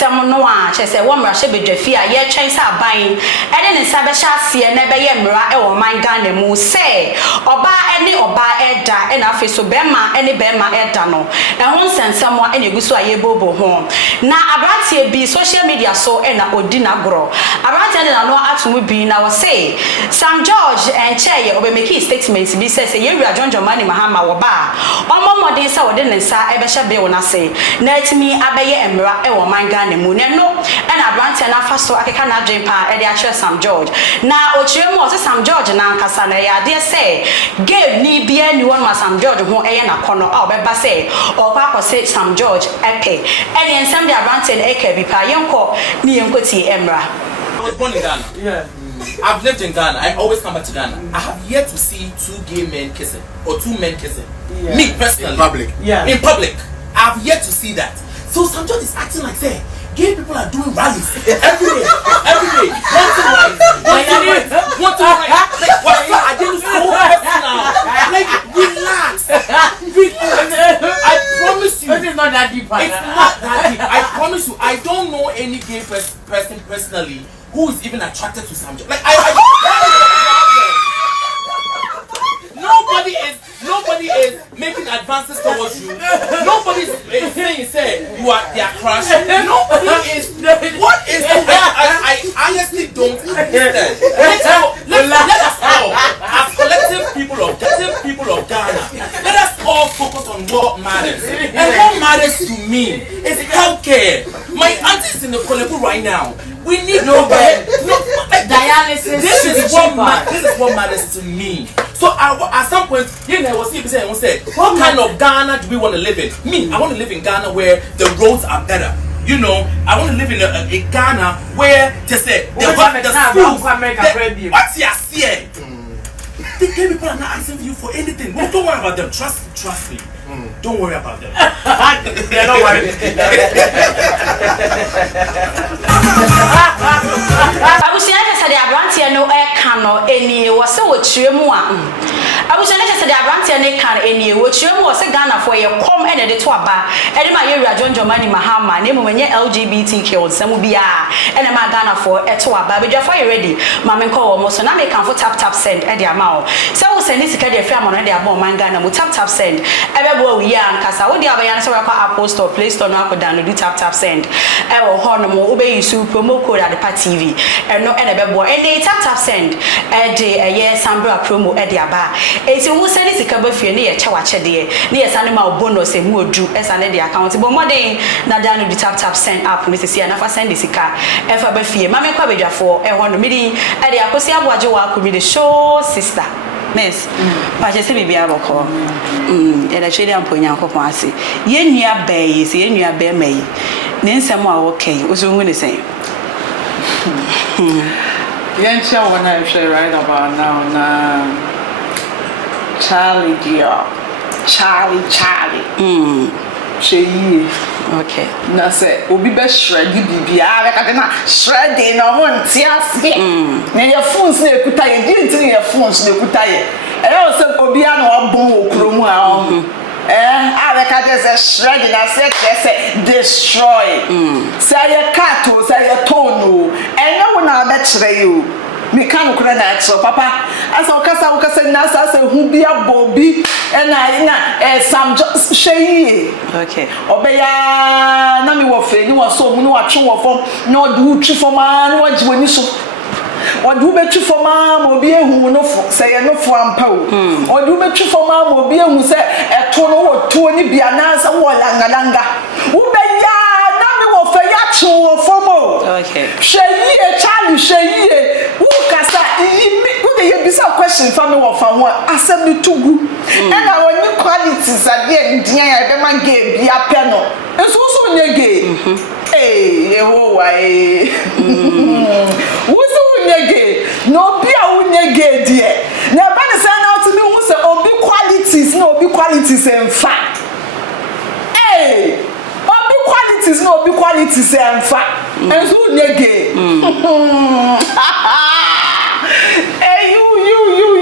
nsem no a che se wo mra hye bedwafi a ye twen sa ban ene ne nsa be hya ase na be ye mra e wo man Ghana mu se oba ene oba eda ena afi so bema ene bema eda no e ho nsensem a ene guso a ye bobo ho na abrante bi social media so ena odi na gro abrante na no atomu bi na wo say Sam George enche obe make statements bi say ye wura John Mani Mahama wo ba omomode say wo de ne nsa e be hye be wo na say na etimi abeye emra e wo man Ghana mu ne no e na abrante na fa so akeka na dwen pa e de a Sam George na ochire mu o Sam George na nkasa na ya de say game ni bia ni won ma Sam George ho eye na kono a obeba say o kwa say Sam George epe ene ensam de abrante na eka bi pa yenko ni yenkoti emra. I was born in Ghana. Yeah. I've lived in Ghana. I always come back to Ghana. I have yet to see 2 gay men kissing or 2 men kissing. Yeah. Me personally. In public. Yeah. In public. I've yet to see that. So Sam George is acting like say gay people are doing rallies every day. Want to write. Like what's up? I didn't so personal. Like relax. I promise you. It's not that deep. It's not that deep. I promise you. I don't know any gay person personally who is even attracted to Sam George. Like nobody is making advances towards you. Nobody is saying you are their crush. Nobody is. What is it? I honestly don't understand. Let us all, as collective people of Ghana, let us all focus on what matters. And what matters to me is healthcare. My auntie is in the Kolebu right now. We need dialysis. This is what matters to me. So at some point, we'll say, what kind of Ghana do we want to live in? Me, I want to live in Ghana where the roads are better. You know, I want to live in a Ghana where they say the schools. What's your say? The gay people are not asking you for anything. Well, don't worry about them. Trust me. Don't worry about them. They're not worried. I was saying that the abrante no air cano any was so chiremu I was saying that the abrante no can any which you was a Ghana for your come and the twaba and my area John Mani Mahama name when LGBT kills some will be and I'm Ghana for a twaba but you're ready mamma call almost so now they can for tap send at the amount so I was saying this kind of family and they are more man Ghana will tap send everywhere we are and Casa what the other answer Apple Store Play Store now down do tap send I will honor more obey you promo code at the TV and no any boy and they tap send a day a year Sambra promo at the aba. It's a send it to cover for near Chawacha dear near Sanima bonus and more do as an idea accountable more day now down the tap send up Mrs. Yana send this car ever be fear Mamma Quabeja for a 1 million at the Akosia Wajoa could be the show sister. Miss, but just be able to call. And I trade on Ponya Copasi. Yen near bay is yen near bear may. Then someone okay, was going to say. Yencha when I say right about now, Charlie Dior. Charlie. She okay. Na say obi be shreddy bibia be ka na shredding no won ti ase. Na your phones na ekuta ye di your phones na ekuta ye. E o se obi a na obon okromu a I ka just shredding na say destroy. Say your cat o say your tone o. Enye wo na be kire you. Me kan kura na so papa asa okasa na asa hu bia bobi na Sam Shey okay obeya na me wo fe ni wo so mu ni wa twe wo fom na odu twi fom a na waji woni so odu be twi fom a mo bi ehu no fo se ye no fo ampa o odu be twi fom a mo bi ehu se eto no wo to ni bia na asa wo langa wo be ya okay. Shey who kasa who dey be some question for me wo fa ho asem ni tugu and I want new qualities again dia e be man gay bia pe no enso so nye gay wo wa wo so nye gay no bia wo nye gay die na ba ne say na to me who say obi qualities en fa obi qualities en fa enso nye gay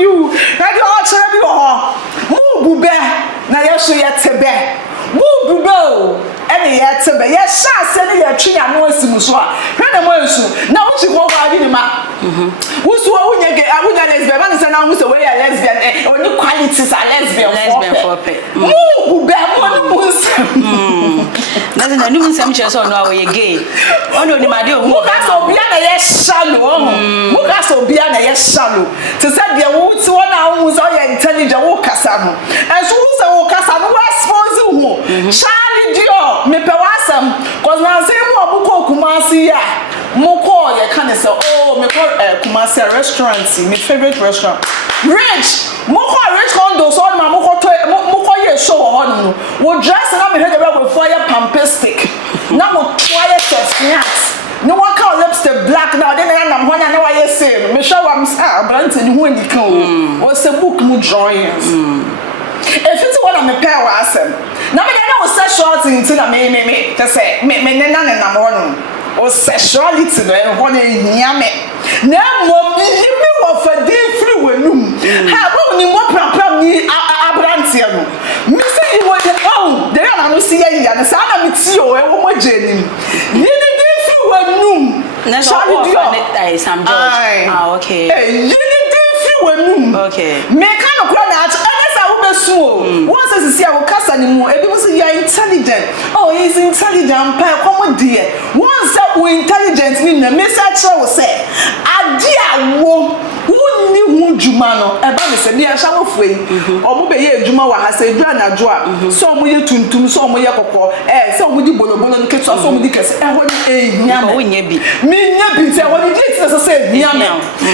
you ready all try be ho mu bube na yeso ye tebe mu bube o ene ye be ye sha se ne ye twe ya no asimu so a hwe na mo ansu na wo chi ko kwa ni ma wusu wo nye ge awunya lesbian man say na wo say we are lesbian oni qualities are lesbian for pe bu ba mo no mo nsam na na ni mo nsam che so no a we gay ono ni ma de o mu ka so bia na ye shallow mu ka so bia na ye shallow to say bia wo ti wona wo so ye intelligent wo kasa no and so wo say wo kasa no expose wo Charlie Dior me pe wasam cause na say mo abuko Kumasi ya mo ko ye kan say oh me ko Kumasi restaurant my favorite restaurant rich mo ko rich condo so ma mo ko ye show ho no wo dress na me head we fire pampistic na mo try it no one call lipstick black now then I am one and why you say me show am brand ni hu ni kan o say book mu drawings if it's one of the pair wasem na me dey no sexuality into na me to say me na mo no o sexuality no e ho na hia me na mo me wo fa dey free wenum ha bo ni mo pram ni abrantie no me say you wo dey oh dey na no see ya na sa na me ti o e wo mo jeni ni wenum na so Charlie Dior Sam George okay you need to free wenum okay me kan no kura na wo besu o won say sisi a wo kasa ni mu ebi mo say you are intelligent oh he is intelligent pa come there won say we intelligent ni na me say try wo say ade awo wonni hu djuma no e ba me say dia sha wo fuei omo be ye djuma wa ha say djua na djua so omo ye tuntum so omo ye kokko so omo di bolobolo nke so omo di kese ho ni nya me wonya bi me nya bi say wo di ti say nya me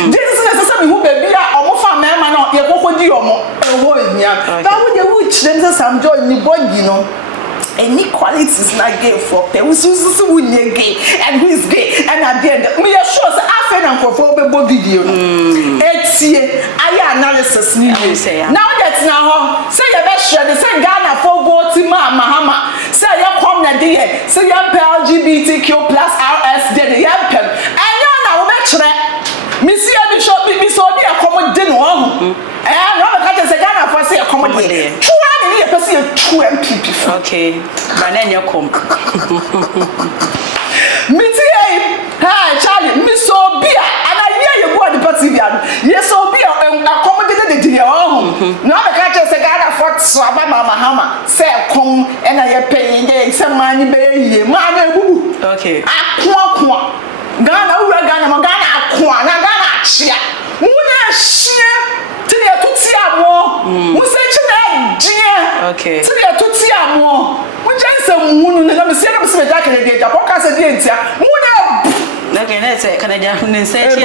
di ti say me hu be bi a omo fa me ma no ye kokko di omo ho nya that would you which them say Sam George ni body no any qualities not gay for pe we so we gay and who is gay and at the end me sure say afa na nkofo be bo video etie aya analysis ni now that na ho say you be share the say Ghana for vote mahama say you come na dey say you LGBTQ+ RS dey you pem and you na wo be kire me see you shop me so dey accommodate no ho Robert Kaja say Ghana for say accommodate try ni person you 2 MPP okay banana come me see hi Charlie me so bia and I hear you go at the party bia yes so bia accommodate the deal no Robert Kaja say Ghana for so aba mama say come and I pay dey say money be ye man ebubu okay akwa Ghana ura Ghana mo Ghana akwa na Ghana achia muna shia tiri atuti amo musa china dia okay tiri atuti amo mujanse munu na me se na me se da kele dia japoka se dia ntia muna okay na say kana dia ne search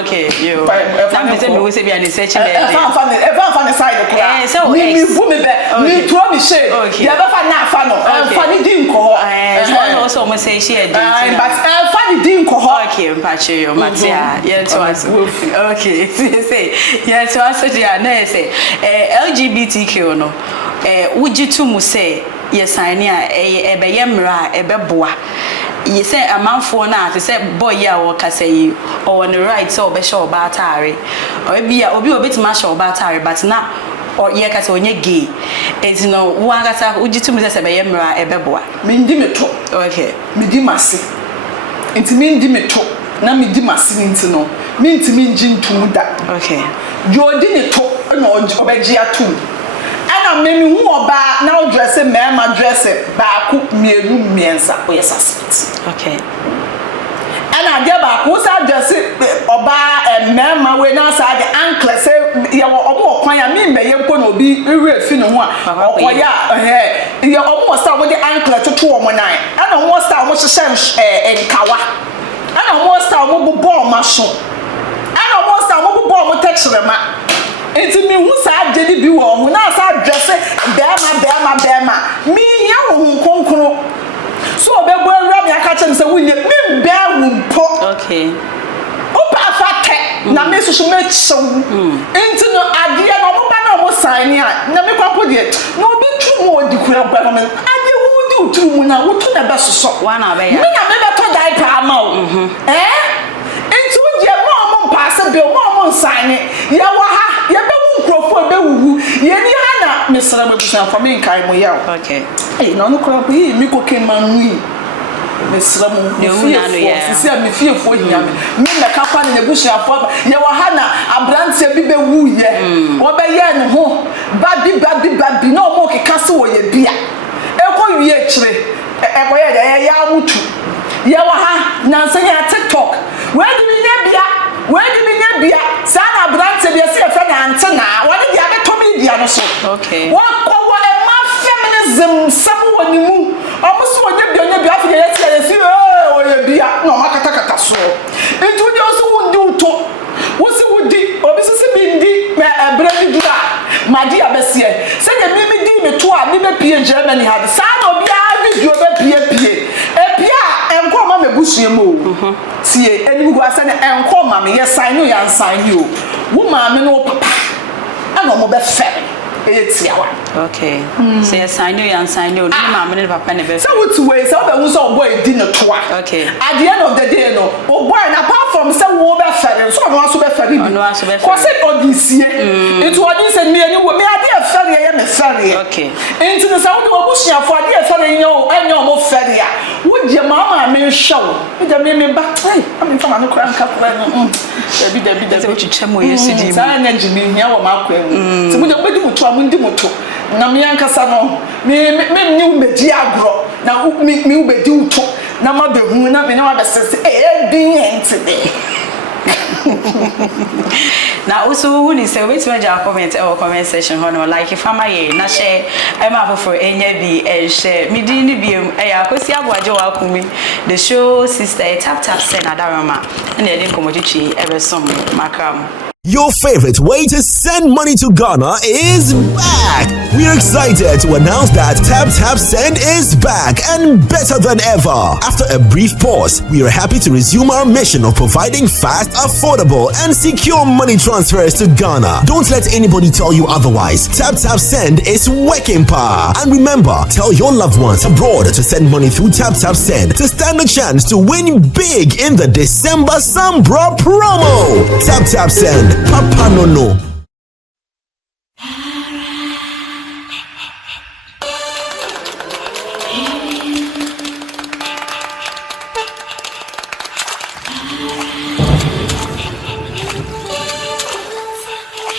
okay you na me say me we say bia ne search me fa ne side ko so me bu me be me throw me shade dia be fa na fa no fa ni din ko so also mo say share din but fa ni din ko okay mpache yo matia yeah to us okay say yeah to us dia na say LGBTQ no wujitu mu say yes sign ya ebe yemra ebe boa you say amanfo na to say boy ya wo kasa yi on the right so be show ba tare obi obetima show ba tare but na or ye kasa onye gay it no wo agata wujitu mu say be yemra ebe boa me ndi meto okay me di mase enti me ndi meto na me di mase nti no me ntimi nji ntum da okay jodi ne to na obeji atu ana memi hu oba na o dress mema dress ba ku mienu miensa o suspect okay ana dia ba ku sa dress oba mema we na sa de ankle say ye obo okwan ya mi meye mpo na obi ewe fi no ho a okoya ye obo sa wo de ankle toto wo nan ana wo sa wo hye enkawa ana wo sa wo bobo maso ana wo sa wo bobo mo techrema enti mi hu sa agedi bi wo hu na sa dress bema mi ya wo konkoro so obegbo awura mi aka che se wunye mi be wu mpo okay opa afate na me so me chew enti no ade na mo ba na mo sign ya na me kwapo de no bi tu mo di kura ba na me ade wu di utu mu na wo to na be soso wana be ya me na me be to dai pa ma o enti wo je mo pass bill mo sign ya wa ha ya be wu nkrofo be wu ye ni ha na mesra mabusa for me kai mo yaw okay na no kura yi mi ko ken manui mesra mo sisi a me fie fo hia me na ka kwa na busa fo ye wa ha na abrante bi be wu ye wo be ye ne ho babi na o mo ke kase wo ye bia e ko wie kire e ko ye ya mutu ye wa ha na nse ya TikTok we di mi nya bia sa na abrante bi se e fe na ante na wo de dia be to media no so okay wo ko wo e ma feminism sabu woni mu omuso wonya bia afi ye si o ye bia no makata so etu de oso wundi uto wosi wudi obi sisi bindi me ebredi dura madi abesie se ye mimi di me to a mi be pie Germany had sa na obi a video be pie enko ma me busue mo tie eni go asa na enko ma me ye sign no ya sign you wo ma me no papa ana mo be fe okay so yes I know you and I know no ma me papa ne be so what way so be won so boy di na toa okay at the end of the day no o boy na apart from say wo be fere so no aso be fere bi ko say odisie it odisie me ani wo me ade e fere ye me fere okay enti no sa wo busua fo ade e fere nyo enyo mo fere a wo je ma me hwew me je me ba ai am fa ma no kra nka kra no dabi so chiche mo yesu di sa na jimi hia wo ma kwa mu ti mo de bedi mo to mundi moto na me yankasa no me ni ubedi agro na me ubedi uto na ma behu na me na wa besese din entide now also when you say wait when you comment or comment section hono like if am I na share I ma for enya bi and share me di ni bi akosi aboaje wa kumi the show sister tap send adarama na e dey komoditwi ebe som makram. Your favorite way to send money to Ghana is back! We're excited to announce that Tap Send is back and better than ever. After a brief pause, we are happy to resume our mission of providing fast, affordable, and secure money transfers to Ghana. Don't let anybody tell you otherwise. Tap Send is working power. And remember, tell your loved ones abroad to send money through Tap Send to stand a chance to win big in the December Sambra promo. Tap Send. Papa no.